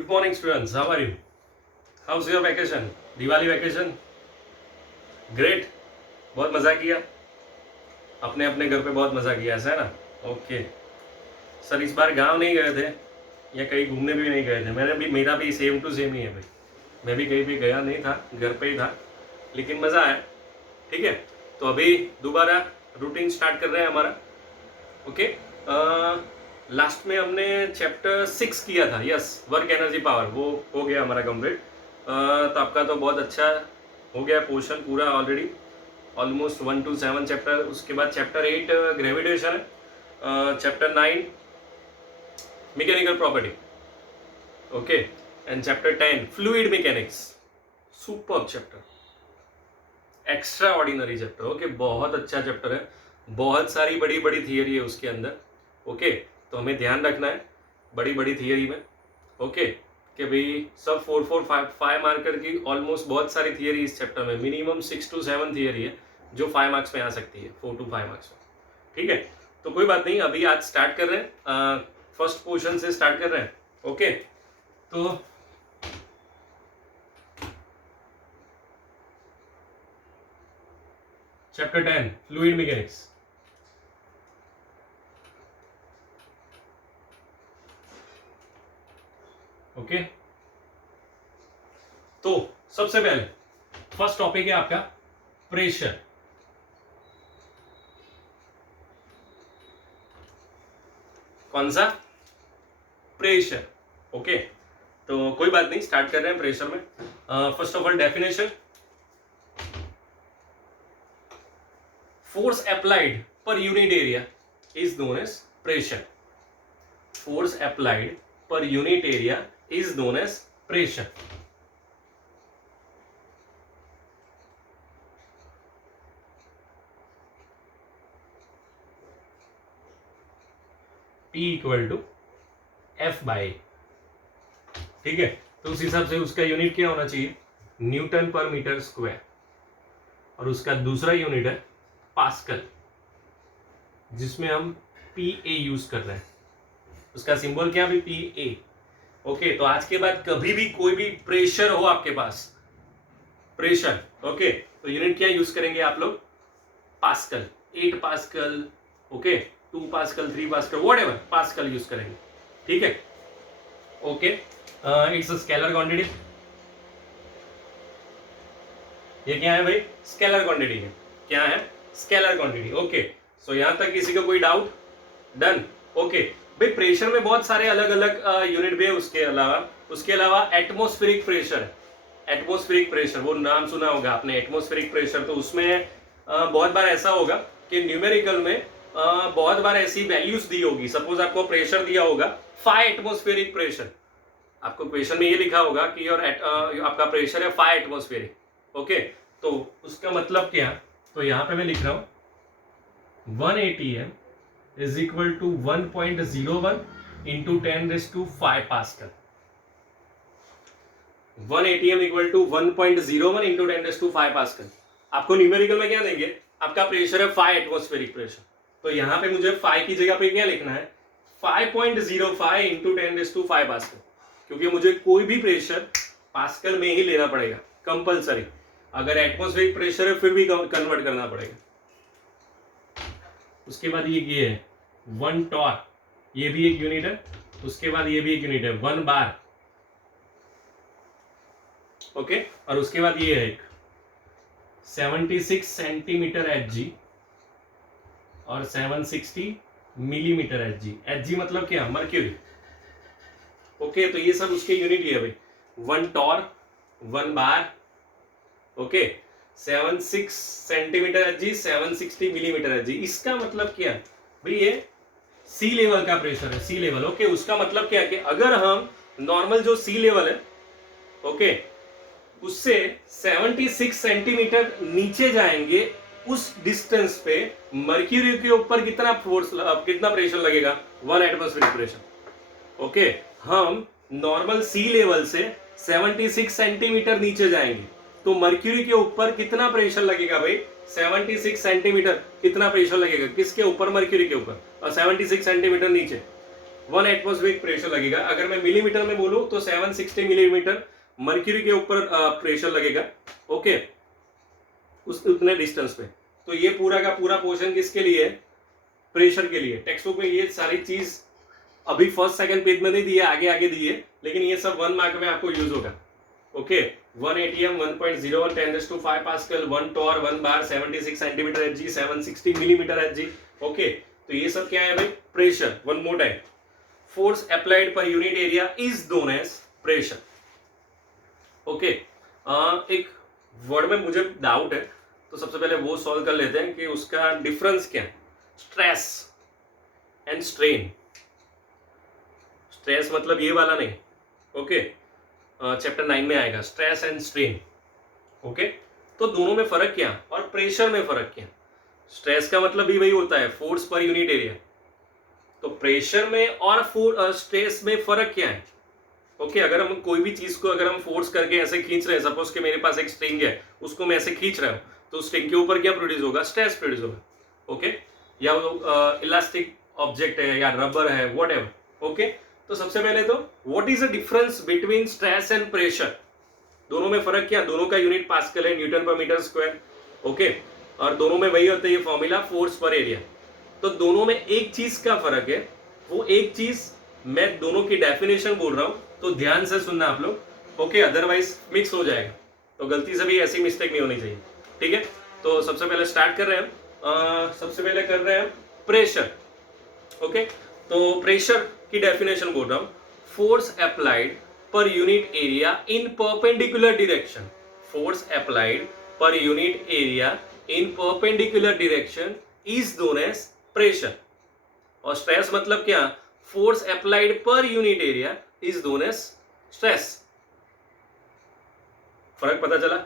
Good morning, students. How are you? How's your vacation? Diwali vacation great. बहुत मज़ा किया. अपने अपने घर पे बहुत मज़ा किया, ऐसा है ना? ओके सर, इस बार गांव नहीं गए थे या कहीं घूमने भी नहीं गए थे. मेरा भी सेम टू सेम ही है भाई. मैं भी कहीं भी गया नहीं था, घर पे ही था, लेकिन मज़ा आया. ठीक है, तो अभी दोबारा रूटीन स्टार्ट कर रहे हैं हमारा. ओके, लास्ट में हमने चैप्टर 6 किया था. यस, वर्क एनर्जी पावर, वो हो गया हमारा कंप्लीट. तो आपका तो बहुत अच्छा हो गया पोर्शन पूरा ऑलरेडी, ऑलमोस्ट 1 to 7 चैप्टर. उसके बाद चैप्टर 8 ग्रेविटेशन है, chapter 9 mechanical property. Okay, and chapter 10 fluid mechanics. Super chapter, extra ordinary chapter. Okay, बहुत अच्छा चैप्टर है, बहुत सारी बड़ी बड़ी थियरी है उसके अंदर. ओके, तो हमें ध्यान रखना है बड़ी बड़ी थियरी में. ओके, कि भाई सब 4 4 5 मार्कर की ऑलमोस्ट बहुत सारी थियरी इस चैप्टर में, मिनिमम 6 to 7 थियरी है जो 5 मार्क्स में आ सकती है, 4 to 5 मार्क्स में. ठीक है, तो कोई बात नहीं, अभी आज स्टार्ट कर रहे हैं, फर्स्ट पोर्शन से स्टार्ट कर रहे हैं. ओके, तो चैप्टर 10 फ्लूइड मैकेनिक्स. ओके, तो सबसे पहले फर्स्ट टॉपिक है आपका प्रेशर. कौन सा? प्रेशर. ओके, तो कोई बात नहीं, स्टार्ट कर रहे हैं प्रेशर में. First of all definition. Force applied per unit area is known as pressure. Force applied per unit area is known as pressure. P equal to F by A. ठीक है, तो उस हिसाब से उसका यूनिट क्या होना चाहिए? न्यूटन पर मीटर स्क्वायर. और उसका दूसरा यूनिट है पास्कल, जिसमें हम PA यूज कर रहे हैं. उसका सिंबल क्या भी PA. ओके, तो आज के बाद कभी भी कोई भी प्रेशर हो आपके पास, प्रेशर, ओके, तो यूनिट क्या यूज करेंगे आप लोग? Pascal. 8 pascal, okay, 2 pascal, 3 pascal, whatever, pascal use करेंगे. ठीक है, okay. It's a scalar quantity. ये क्या है भाई? स्केलर क्वांटिटी है. क्या है? Scalar quantity. ओके, सो यहां तक किसी को कोई डाउट? डन. ओके भाई, प्रेशर में बहुत सारे अलग अलग यूनिट भी है. उसके अलावा एटमॉस्फेरिक प्रेशर है. एटमॉस्फेरिक प्रेशर, वो नाम सुना होगा आपने, एटमॉस्फेरिक प्रेशर. तो उसमें बहुत बार ऐसा होगा कि न्यूमेरिकल में बहुत बार ऐसी वैल्यूज दी होगी. सपोज आपको प्रेशर दिया होगा 5 एटमॉस्फेरिक प्रेशर. आपको क्वेश्चन में ये लिखा होगा कि आपका प्रेशर है 5 एटमॉस्फेरिक. ओके, तो उसका मतलब क्या? तो यहां पे मैं लिख रहा हूं 1 atm is equal to 1.01 into 10⁵ pascal. 1 atm equal to 1.01 into 10⁵ pascal. आपको न्यूमेरिकल में क्या देंगे? आपका प्रेशर है 5 एटमॉस्फेरिक प्रेशर. तो यहां पे मुझे 5 की जगह पे क्या लिखना है? 5.05 into 10⁵ पास्कल, क्योंकि मुझे कोई भी प्रेशर पास्कल में ही लेना पड़ेगा कंपलसरी. अगर एटमॉस्फेरिक प्रेशर है फिर भी कन्वर्ट करना पड़ेगा. उसके बाद ये है 1 टॉर, ये भी एक यूनिट है. उसके बाद ये भी एक यूनिट है 1 बार. ओके, और उसके बाद ये है एक 76 सेंटीमीटर Hg और 760 मिलीमीटर Hg. Hg मतलब क्या? मर्क्यूरी. ओके, तो ये सब उसके यूनिट ही है भाई. 1 torr, 1 bar, okay, 76 centimetre Hg, 760 millimetre Hg. इसका मतलब क्या भाई? ये सी लेवल का प्रेशर है, सी लेवल. ओके, उसका मतलब क्या है कि अगर हम नॉर्मल जो सी लेवल है, ओके, उससे 76 सेंटीमीटर नीचे जाएंगे, उस डिस्टेंस पे मर्क्यूरी के ऊपर कितना फोर्स, कितना प्रेशर लगेगा? 1 एटमॉस्फेरिक प्रेशर. ओके, हम नॉर्मल सी लेवल से 76 सेंटीमीटर नीचे जाएंगे तो मर्क्यूरी के ऊपर कितना प्रेशर लगेगा भाई? 76 सेंटीमीटर. कितना प्रेशर लगेगा किसके ऊपर? मर्क्यूरी के ऊपर. और 76 सेंटीमीटर नीचे 1 एटमॉस्फेरिक प्रेशर लगेगा। अगर मैं मिलीमीटर में बोलूं तो 760 मिलीमीटर मर्क्यूरी के ऊपर प्रेशर लगेगा। ओके, उस उतने डिस्टेंस पे। तो ये पूरा का पूरा पोर्शन किसके लिए है? प्रेशर के लिए। टेक्स्ट बुक में ये सारी चीज अभी फर्स्ट सेकंड पेज में नहीं दी है, आगे आगे दी है, लेकिन ये सब 1 मार्क में आपको यूज होगा। Okay, 1 ATM, 1.01 10⁵ pascal, 1 torr, 1 bar, 76 centimetre H G, 760 millimetre H G. Okay, तो ये सब क्या है भाई? Pressure. One more time, force applied per unit area is known as pressure. Okay, एक वर्ड में मुझे डाउट है, तो सबसे पहले वो सॉल्व कर लेते हैं कि उसका डिफरेंस क्या है। Stress and strain. स्ट्रेस मतलब ये वाला नहीं, ओके, चैप्टर 9 में आएगा, स्ट्रेस एंड स्ट्रेन। ओके, तो दोनों में फर्क क्या और प्रेशर में फर्क क्या? स्ट्रेस का मतलब भी वही होता है, फोर्स पर यूनिट एरिया। तो प्रेशर में और स्ट्रेस में फर्क क्या है? ओके, अगर हम कोई भी चीज को अगर हम फोर्स करके ऐसे खींच रहे हैं, सपोज कि मेरे पास एक स्ट्रिंग है, उसको मैं ऐसे खींच रहा हूं, तो स्ट्रिंग के ऊपर क्या प्रोड्यूस होगा? स्ट्रेस प्रोड्यूस होगा। ओके, या वो इलास्टिक ऑब्जेक्ट है या रबर है, व्हाटएवर। ओके, तो सबसे पहले तो what is the difference between stress and pressure? दोनों में फर्क क्या? दोनों का यूनिट पास्कल है, न्यूटन पर मीटर स्क्वायर। ओके, और दोनों में वही होता है ये फॉर्मूला, फोर्स पर एरिया। तो दोनों में एक चीज का फर्क है, वो एक चीज मैं दोनों की डेफिनेशन बोल रहा हूं, तो ध्यान से सुनना आप लोग। ओके, अदरवाइज मिक्स हो जाएगा, तो गलती से भी ऐसी मिस्टेक नहीं होनी चाहिए। ठीक है, तो सबसे पहले स्टार्ट कर रहे हैं हम, सबसे पहले कर रहे हैं प्रेशर। ओके, तो प्रेशर की डेफिनेशन बोल रहा हूं, force applied per unit area in perpendicular direction. Force applied per unit area in perpendicular direction is known as pressure. और स्ट्रेस मतलब क्या? Force applied per unit area is known as stress. फर्क पता चला?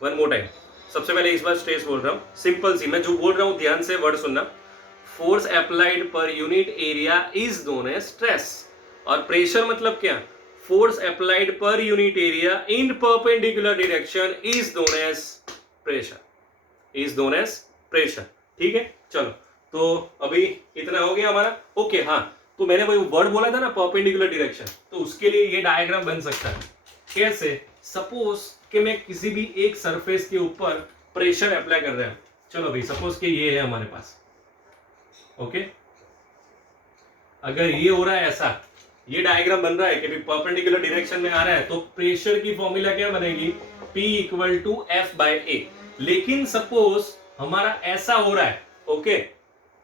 One more time, सबसे पहले इस बार stress बोल रहा हूं, सिंपल सी, मैं जो बोल रहा हूं ध्यान से वर्ड सुनना। Force applied per unit area is known as stress. और प्रेशर मतलब क्या? Force applied per unit area in perpendicular direction is known as pressure, is known as pressure. ठीक है, चलो, तो अभी इतना हो गया हमारा। ओके, हाँ, तो मैंने वही वर्ड बोला था ना, परपेंडिकुलर डायरेक्शन, तो उसके लिए ये डायग्राम बन सकता है। कैसे? सपोज कि मैं किसी भी एक सरफेस के ऊपर प्रेशर अप्लाई कर रहा हूं। चलो भाई, सपोज कि ये है हमारे पास। ओके, अगर ये हो रहा है ऐसा, ये डायग्राम बन रहा है कि परपेंडिकुलर डायरेक्शन में आ रहा है, तो प्रेशर की फॉर्मूला क्या बनेगी? P equal to F by A। लेकिन सपोज हमारा ऐसा हो रहा है, ओके,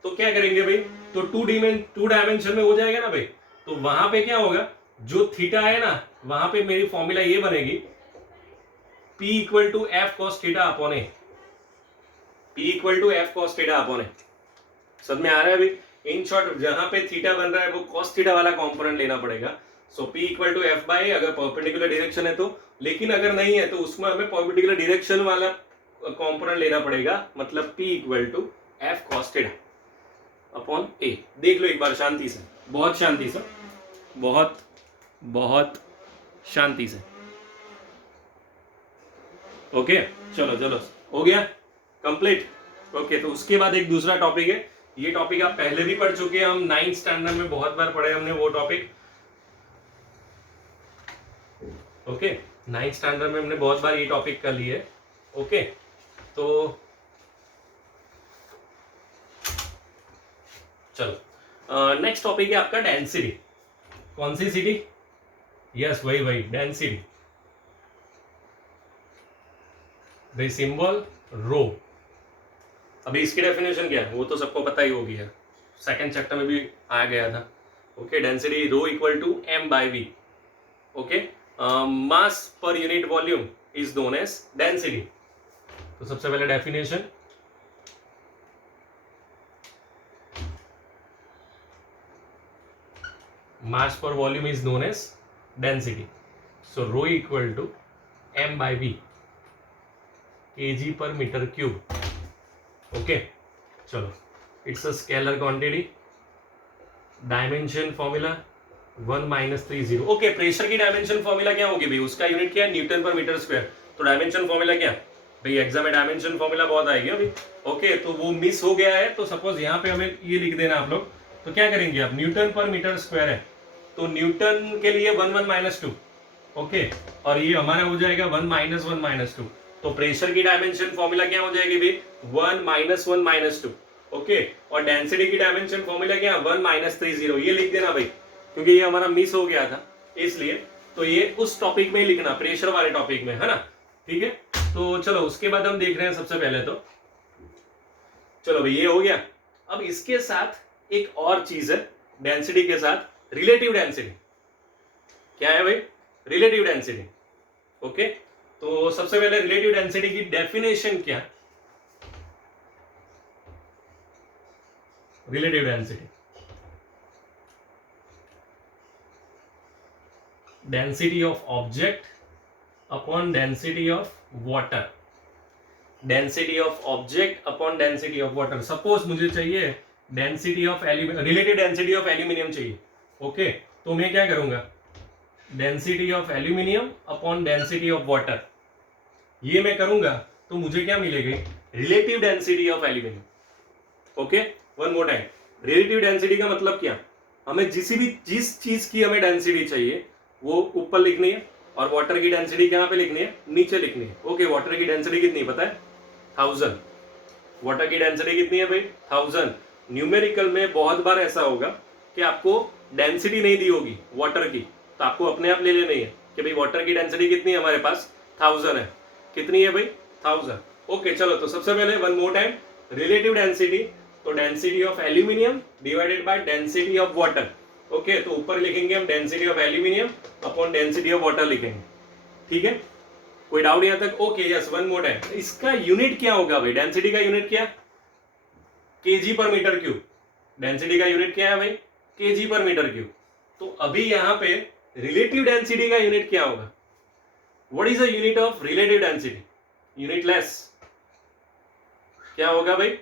तो क्या करेंगे भाई? तो टू डायमेंशन में हो जाएगा ना भाई, तो वहां पे क्या होगा? जो थीटा है ना, वहां पे मेरी फॉर्मूला ये बनेगी, P equal to F cos theta upon A। P equal to F cos theta upon A। समझ में आ रहा है भाई? इन शॉर्ट, जहां पे थीटा बन रहा है वो cos थीटा वाला कंपोनेंट लेना पड़ेगा। So P equal to F by A अगर परपेंडिकुलर डायरेक्शन है तो, लेकिन अगर नहीं है तो उसमें हमें परपेंडिकुलर डायरेक्शन वाला कंपोनेंट लेना पड़ेगा, मतलब P equal to F cos theta upon A। देख लो एक बार शांति से, बहुत शांति से, बहुत बहुत शांति से। ओके, चलो चलो, हो गया कंप्लीट। ओके, तो उसके बाद एक दूसरा टॉपिक है, ये टॉपिक आप पहले भी पढ़ चुके हैं, हम 9th स्टैंडर्ड में बहुत बार पढ़े हमने वो टॉपिक। ओके, 9th स्टैंडर्ड में हमने बहुत बार ये टॉपिक कर लिए। ओके, तो चलो, नेक्स्ट टॉपिक है आपका डेंसिटी। कौन सी सिटी? यस, वही डेंसिटी। भाई सिंबल रो। अभी इसकी डेफिनेशन क्या है वो तो सबको पता ही होगी है, सेकंड चैप्टर में भी आ गया था। Okay, density rho equal to m by v। Okay, mass per unit volume is known as density. तो सबसे पहले definition, mass per volume is known as density. So rho equal to m by v, kg per meter cube. Okay, चलो, it's a scalar quantity, dimension formula 1 minus 30। Okay, pressure की dimension formula क्या होगी भाई? उसका unit क्या है? Newton पर metre square. तो डायमेंशन फॉर्मूला क्या भाई? एग्जाम में डायमेंशन फॉर्मूला बहुत आएगी अभी। ओके, तो वो मिस हो गया है, तो सपोज यहाँ पे हमें ये लिख देना आप लोग तो क्या करेंगे आप, न्यूटन पर मीटर स्क्वायर है तो न्यूटन के लिए 1 1 माइनस 2, ओके, और ये हमारा हो जाएगा 1 माइनस 1 माइनस 2। तो प्रेशर की डायमेंशन फॉर्मूला क्या हो जाएगी भाई, 1 माइनस 1 माइनस 2, ओके, और डेंसिटी की डायमेंशन फॉर्मूला क्या, 1 माइनस 30। ये लिख देना भाई, क्योंकि ये हमारा मिस हो गया था इसलिए, तो ये उस टॉपिक में ही लिखना, प्रेशर वाले टॉपिक में, है ना, ठीक है। तो चलो उसके बाद हम देख रहे हैं सबसे पहले तो, चलो भाई ये हो गया। अब इसके साथ एक और चीज है डेंसिटी के साथ, रिलेटिव डेंसिटी। क्या है भाई, रिलेटिव डेंसिटी, ओके। तो सबसे पहले रिलेटिव डेंसिटी की डेफिनेशन क्या, relative density, density of object upon density of water, density of object upon density of water. Suppose मुझे चाहिए density of relative density of aluminium चाहिए, ओके, तो मैं क्या करूंगा, density of aluminium upon density of water, ये मैं करूंगा तो मुझे क्या मिलेगी, relative density of aluminium, okay. One more time, relative density का मतलब क्या, हमें जिस चीज की हमें डेंसिटी चाहिए वो ऊपर लिखनी है, और वाटर की डेंसिटी कहां पे लिखनी है, नीचे लिखनी है, ओके। वाटर की डेंसिटी कितनी पता है, 1000। वाटर की डेंसिटी कितनी है भाई, 1000। न्यूमेरिकल में बहुत बार ऐसा होगा कि आपको डेंसिटी नहीं दी होगी वाटर की, तो आपको अपने आप ले लेनी है कि भाई वाटर की डेंसिटी कितनी है हमारे पास, 1000 है। कितनी है भाई, 1000, ओके। चलो तो सबसे पहले one more time, relative density, तो density of aluminium divided by density of water, okay. तो ऊपर लिखेंगे हम density of aluminium upon density of water लिखेंगे, ठीक है। कोई डाउट यहां तक, okay, yes. One more time, इसका यूनिट क्या होगा भाई, डेंसिटी का यूनिट क्या, KG per metre cube. Density का यूनिट क्या है भाई, केजी पर मीटर क्यूब। तो अभी यहां पे रिलेटिव डेंसिटी का यूनिट क्या होगा, what is the unit of relative density, unit less. क्या होगा भाई,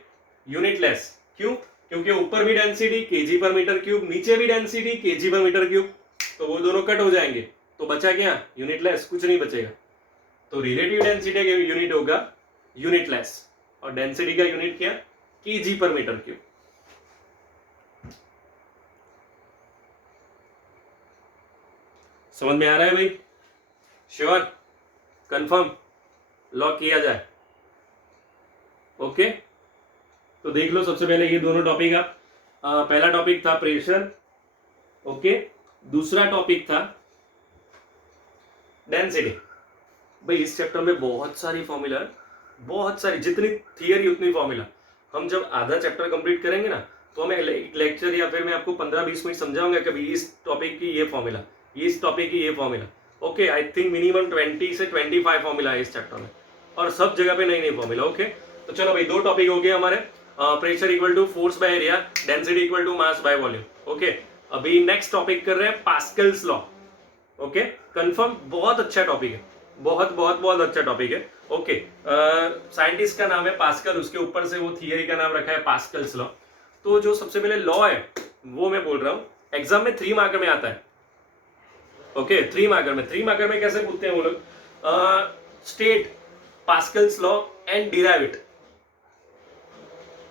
यूनिट लेस। क्यों, क्योंकि ऊपर भी density KG per metre cube, नीचे भी density KG per metre cube, तो वो दोनों कट हो जाएंगे, तो बचा क्या, यूनिट लेस, कुछ नहीं बचेगा। तो रिलेटिव डेंसिटी का यूनिट होगा यूनिट लेस, और डेंसिटी का यूनिट क्या, केजी पर मीटर क्यूब। समझ में आ रहा है भाई, श्योर, कंफर्म, लॉक किया जाए, ओके। तो देख लो सबसे पहले ये दोनों टॉपिक आप, पहला टॉपिक था प्रेशर, ओके, दूसरा टॉपिक था डेंसिटी। भाई इस चैप्टर में बहुत सारी फॉर्मूला है, बहुत सारी, जितनी थियरी उतनी फॉर्मूला। हम जब आधा चैप्टर कंप्लीट करेंगे ना, तो हमें एक लेक्चर या फिर मैं आपको 15-20 मिनट समझाऊंगा कभी इस टॉपिक की ये फॉर्मूला, इस टॉपिक की ये formula, okay. I think minimum 20 से 25 फॉर्मूला है इस चैप्टर में, और सब जगह पे नई नई फॉर्मूला, ओके। तो चलो भाई, दो टॉपिक हो गए हमारे, pressure equal to force by area, density equal to mass by volume, okay. अभी नेक्स्ट टॉपिक कर रहे हैं पास्कल्स लॉ, ओके, कंफर्म। बहुत अच्छा टॉपिक है, बहुत बहुत बहुत अच्छा टॉपिक है, ओके। साइंटिस्ट का नाम है पास्कल, उसके ऊपर से वो थियरी का नाम रखा है पास्कल्स लॉ। तो जो सबसे पहले लॉ है वो मैं बोल रहा हूँ, एग्जाम में 3 मार्कर में आता है, ओके। 3 मार्कर में कैसे पूछते हैं वो लोग, state Pascal's law and derive it,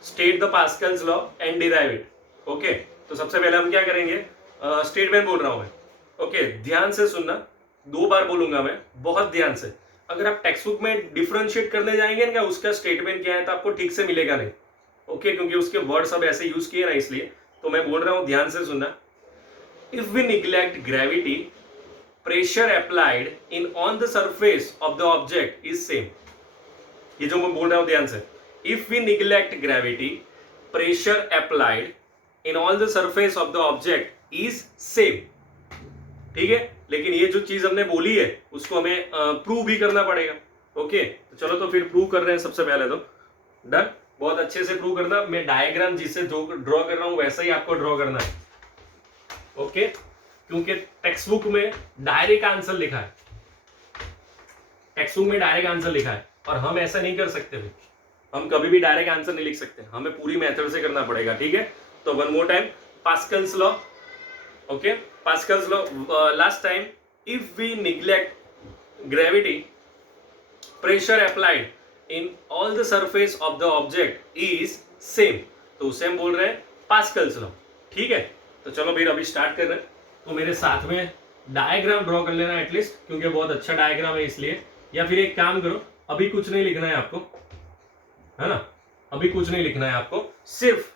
state the Pascal's law and derive it, okay. तो सबसे पहले हम क्या करेंगे, स्टेटमेंट बोल रहा हूं मैं, ओके, ध्यान से सुनना, 2 बार बोलूंगा मैं, बहुत ध्यान से। अगर आप टेक्स्ट बुक में डिफरेंशिएट करने जाएंगे ना उसका स्टेटमेंट क्या है, तो आपको ठीक से मिलेगा नहीं, ओके, क्योंकि उसके वर्ड सब ऐसे यूज किए ना, इसलिए तो मैं बोल रहा हूं, ध्यान से सुनना। If we neglect gravity, pressure applied in on the surface of the object is same. ये जो मैं बोल रहा हूं ध्यान से, if we neglect gravity, pressure applied in all the surface of the object is same, ठीक है। लेकिन ये जो चीज हमने बोली है उसको हमें प्रूव भी करना पड़ेगा, ओके। तो चलो तो फिर प्रूव कर रहे हैं सबसे पहले तो, डन, बहुत अच्छे से प्रूव करना। मैं डायग्राम जिससे ड्रॉ कर रहा हूं वैसा ही आपको ड्रॉ करना है, ओके, क्योंकि टेक्स्ट बुक में डायरेक्ट आंसर लिखा है, टेक्स्ट बुक में डायरेक्ट आंसर लिखा है, और हम ऐसा नहीं कर सकते भाई, हम कभी भी डायरेक्ट आंसर नहीं लिख सकते, हमें पूरी मेथड से करना पड़ेगा, ठीक है। तो one more time, Pascal's law, okay, Pascal's law, last time, if we neglect gravity, pressure applied in all the surface of the object is same, तो उसे हम बोल रहे हैं पास्कल्स लॉ, ठीक है, तो चलो फिर अभी स्टार्ट कर रहे हैं। तो मेरे साथ में डायग्राम ड्रॉ कर लेना एटलीस्ट, क्योंकि बहुत अच्छा डायग्राम है इसलिए। या फिर एक काम करो, अभी कुछ नहीं लिखना है आपको, है ना, अभी कुछ नहीं लिखना है आपको, सिर्फ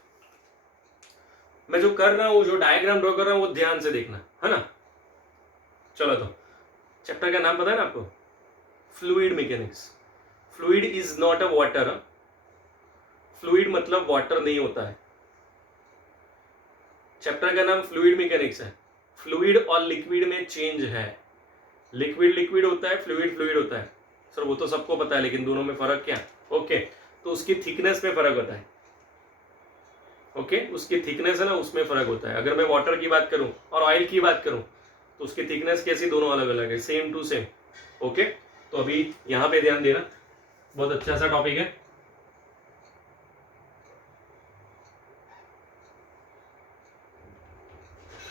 मैं जो कर रहा हूं, जो डायग्राम ड्रॉ कर रहा हूं, वो ध्यान से देखना, है ना। चलो, तो चैप्टर का नाम पता है ना आपको, fluid mechanics. Fluid is not a water. Fluid मतलब वाटर नहीं होता है। चैप्टर का नाम फ्लूइड मैकेनिक्स है। फ्लूइड और लिक्विड में चेंज है। लिक्विड लिक्विड होता है, फ्लूइड फ्लूइड होता है। सर वो तो सबको पता है, लेकिन दोनों में फर्क क्या? ओके, तो उसकी थिकनेस में फर्क होता है। ओके, उसकी थिकनेस है ना, उसमें फर्क होता है। अगर मैं वाटर की बात करूं और ऑयल की बात करूं, तो उसकी थिकनेस कैसी, दोनों अलग अलग है, सेम टू सेम। ओके, तो अभी यहां पे ध्यान देना, बहुत अच्छा सा टॉपिक है।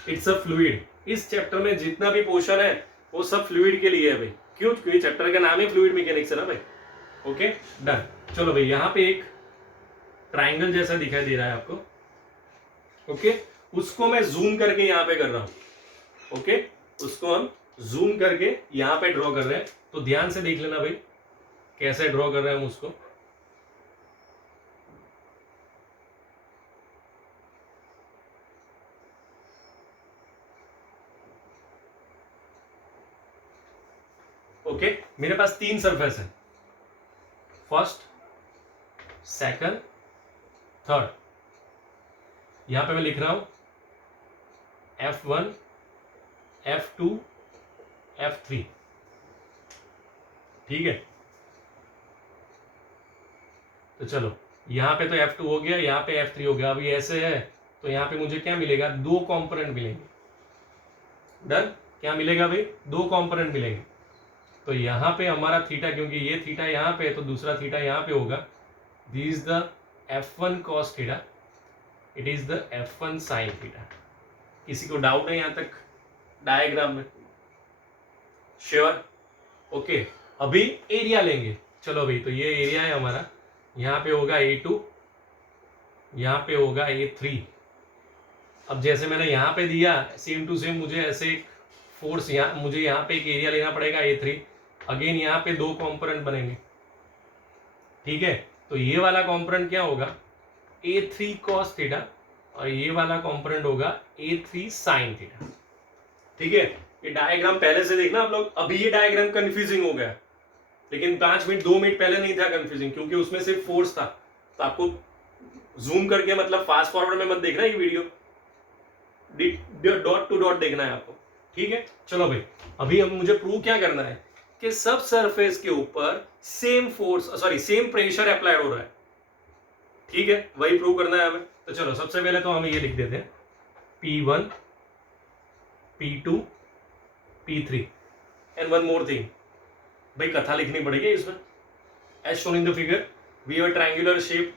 It's a fluid. इस चैप्टर में जितना भी पोर्शन है वो सब फ्लूइड के लिए है भाई। क्यों? क्योंकि चैप्टर का नाम ही फ्लूइड मैकेनिक्स है ना भाई। Okay, done. चलो भाई, यहां पे एक ट्राइंगल जैसा दिखाई दे रहा है आपको। ओके, उसको मैं जूम करके यहां पे कर रहा हूं। ओके, उसको हम जूम करके यहां पे ड्रॉ कर रहे हैं, तो ध्यान से देख लेना भाई कैसे ड्रॉ कर रहे हैं हम उसको। ओके, मेरे पास 3 सरफेस है, फर्स्ट, सेकंड, थर्ड। यहां पे मैं लिख रहा हूं F1, F2, F3। ठीक है, तो चलो यहां पे तो F2 हो गया, यहां पे F3 हो गया। अभी ऐसे है तो यहां पे मुझे क्या मिलेगा, 2 कंपोनेंट मिलेंगे। डन, क्या मिलेगा भाई, 2 कंपोनेंट मिलेंगे। तो यहां पे हमारा थीटा, क्योंकि ये थीटा यहां पे है तो दूसरा थीटा यहां पे होगा। This is the F1 cos theta, it is the F1 sin theta. किसी को डाउट है यहां तक डायग्राम में? श्योर? ओके, अभी एरिया लेंगे। चलो भाई, तो ये एरिया है हमारा, यहां पे होगा A2, यहां पे होगा A3। अब जैसे मैंने यहां पे दिया, सेम टू सेम मुझे ऐसे एक फोर्स, मुझे यहाँ पे एक एरिया लेना पड़ेगा A3। अगेन यहाँ पे 2 कंपोनेंट बनेंगे। ठीक है, तो ये वाला कंपोनेंट क्या होगा, A3 cos थीटा, और ये वाला कंपोनेंट होगा A3 sin थीटा। ठीक है, ये डायग्राम पहले से देखना आप लोग। अभी ये डायग्राम कंफ्यूजिंग हो गया, लेकिन 5 मिनट 2 मिनट पहले नहीं था कंफ्यूजिंग, क्योंकि उसमें सिर्फ फोर्स था। तो आपको जूम करके, मतलब फास्ट फॉरवर्ड में मत देखना ये वीडियो, डॉट टू डॉट देखना है आपको। ठीक है, चलो भाई, अभी हम मुझे प्रूव क्या करना है कि सब सरफेस के ऊपर same force, sorry same pressure apply हो रहा है। ठीक है, वही प्रूव करना है हमें। तो चलो सबसे पहले तो हम ये लिख देते हैं P1, P2, P3 and one more thing. भाई कथा लिखनी पड़ेगी इसमें। As shown in the figure, we have triangular shape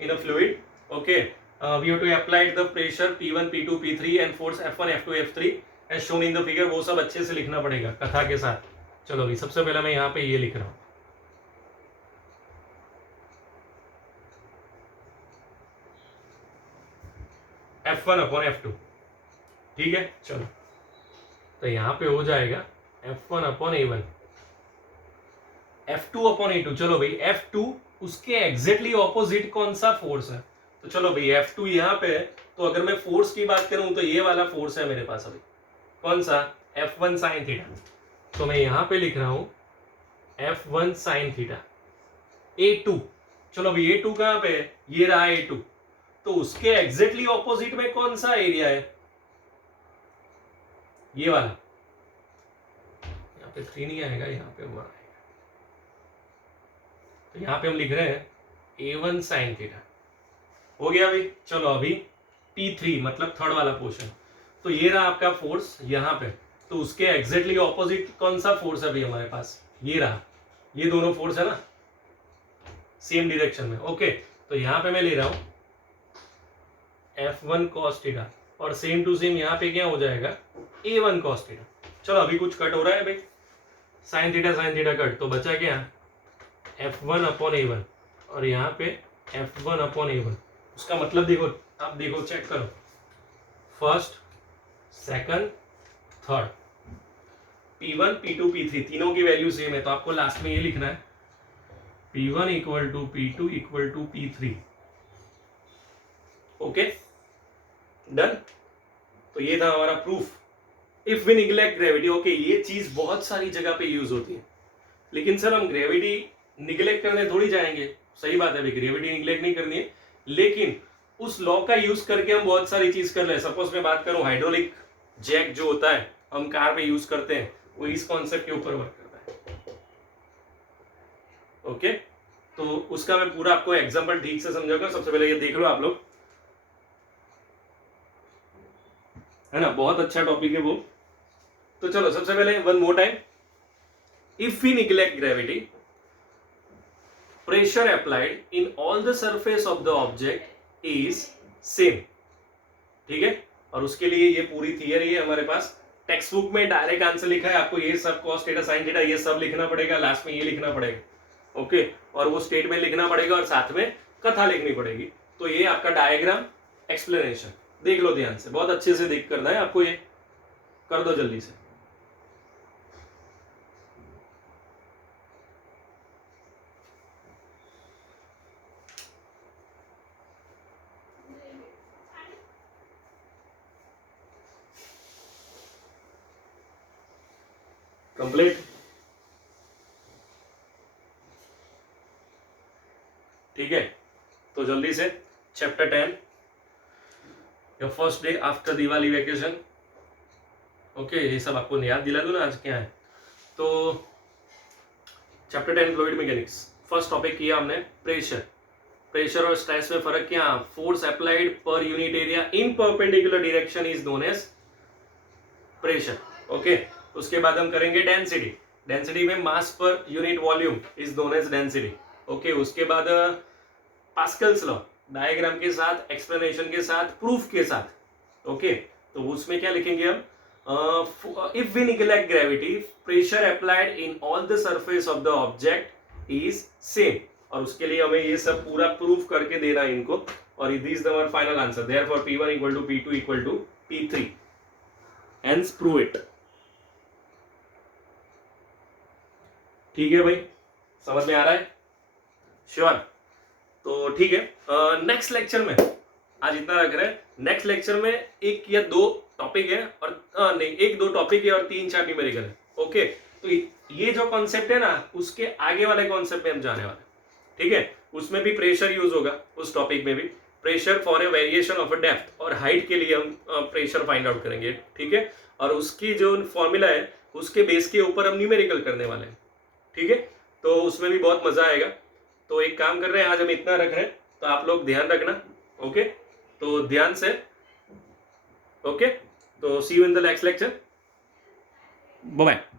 in a fluid. Okay, we have to apply the pressure P1, P2, P3 and force F1, F2, F3 as shown in the figure। वो सब अच्छे से लिखना पड़ेगा कथा के साथ। चलो भाई, सबसे पहले मैं यहाँ पे ये लिख रहा हूँ, F1 अपॉन F2। ठीक है, चलो तो यहाँ पे हो जाएगा F1 upon A1, F2 upon A2। चलो भाई, F2 उसके एग्जैक्टली ऑपोजिट कौन सा फोर्स है? तो चलो भाई, F2 यहाँ पे है, तो अगर मैं फोर्स की बात करूं तो ये वाला फोर्स है मेरे पास अभी, कौन सा, F1 sin थीटा। तो मैं यहाँ पे लिख रहा हूं F1 sin थीटा। A2, चलो भाई A2 कहां पे है, ये रहा A2, तो उसके एग्जैक्टली ऑपोजिट में कौन सा एरिया है, ये वाला। यहाँ पे 3 नहीं आएगा, यहाँ पे 1 आएगा। तो यहाँ पे हम लिख रहे हैं A1 sin थीटा। हो गया भाई, चलो अभी P3 मतलब थर्ड वाला पोर्शन। तो ये रहा आपका फोर्स यहाँ पे, तो उसके एग्जैक्टली ऑपोजिट कौन सा फोर्स है अभी हमारे पास, ये रहा। ये दोनों फोर्स है ना सेम डायरेक्शन में। ओके, तो यहाँ पे मैं ले रहा हूं F1 cos थीटा, और सेम टू सेम यहाँ पे क्या हो जाएगा, A1 cos थीटा। चलो अभी कुछ कट हो रहा है भाई, sin थीटा कट, तो बचा क्या, F1 अपॉन A1, और यहाँ पे F1 अपॉन A1। उसका मतलब देखो, आप देखो, चेक करो, first, second, third, P1, P2, P3 तीनों की वैल्यू सेम है, तो आपको लास्ट में ये लिखना है P1 equal to P2 equal to P3। Okay, done. तो ये था हमारा proof. If we neglect gravity, okay, ये चीज बहुत सारी जगह पे यूज होती है, लेकिन सर हम ग्रेविटी निग्लेक्ट करने थोड़ी जाएंगे। सही बात है भाई, ग्रेविटी निग्लेक्ट नहीं करनी है, लेकिन उस लॉ का यूज करके हम बहुत सारी चीज कर रहे हैं। सपोज मैं बात करूं, हाइड्रोलिक जैक जो होता है हम कार पे यूज करते हैं, वो इस कॉन्सेप्ट के ऊपर वर्क करता है। ओके, तो उसका मैं पूरा आपको एग्जांपल ठीक से समझाऊंगा। सबसे पहले ये देख लो आप लोग, है ना, बहुत अच्छा टॉपिक है वो। तो चलो सबसे पहले one more time, if we neglect gravity, pressure applied in all the surface of the object is same। ठीक है, और उसके लिए ये पूरी थियरी है हमारे पास। टेक्स्ट बुक में डायरेक्ट आंसर लिखा है, आपको ये सब cos थीटा sin थीटा ये सब लिखना पड़ेगा, लास्ट में ये लिखना पड़ेगा। ओके, और वो स्टेटमेंट लिखना पड़ेगा और साथ में कथा लिखनी पड़ेगी। तो ये आपका डायग्राम एक्सप्लेनेशन देख लो ध्यान से, बहुत अच्छे से देख करना है आपको, ये कर दो जल्दी से। कंप्लीट, ठीक है। तो जल्दी से chapter 10, your first day after Diwali vacation. Okay, ये सब आपको याद दिला दूं ना आज क्या है। तो chapter 10 fluid mechanics, first topic किया हमने प्रेशर। प्रेशर और स्ट्रेस में फर्क क्या, force applied per unit area in perpendicular direction is known as pressure. Okay, उसके बाद हम करेंगे डेंसिटी। डेंसिटी में mass per unit volume is known as density. Okay, उसके बाद पास्कल्स लॉ, डायग्राम के साथ, एक्सप्लेनेशन के साथ, प्रूफ के साथ। ओके, तो उसमें क्या लिखेंगे हम, if we neglect gravity, pressure applied in all the surface of the object is same. और उसके लिए हमें ये सब पूरा प्रूफ करके देना है इनको, और this is our final answer. Therefore P1 equal to P2 equal to P3, hence prove it. ठीक है भाई, समझ में आ रहा है? श्योर। तो ठीक है, नेक्स्ट लेक्चर में आज इतना रख रहे हैं। नेक्स्ट लेक्चर में एक या दो टॉपिक है, और नहीं, एक दो टॉपिक है और 3-4 न्यूमेरिकल है। ओके, तो ये जो कॉन्सेप्ट है ना, उसके आगे वाले कॉन्सेप्ट में हम जाने वाले हैं। ठीक है, उसमें भी प्रेशर यूज होगा, उस टॉपिक में भी pressure for a variation of a depth, और हाइट के लिए हम प्रेशर फाइंड आउट करेंगे। ठीक है, और उसकी जो फॉर्मूला है उसके बेस के ऊपर हम न्यूमेरिकल करने वाले हैं। ठीक है, तो उसमें भी बहुत मजा आएगा। तो एक काम कर रहे हैं, आज हम इतना रख रहे हैं, तो आप लोग ध्यान रखना। ओके, तो ध्यान से। ओके, तो see you in the next lecture, bye bye.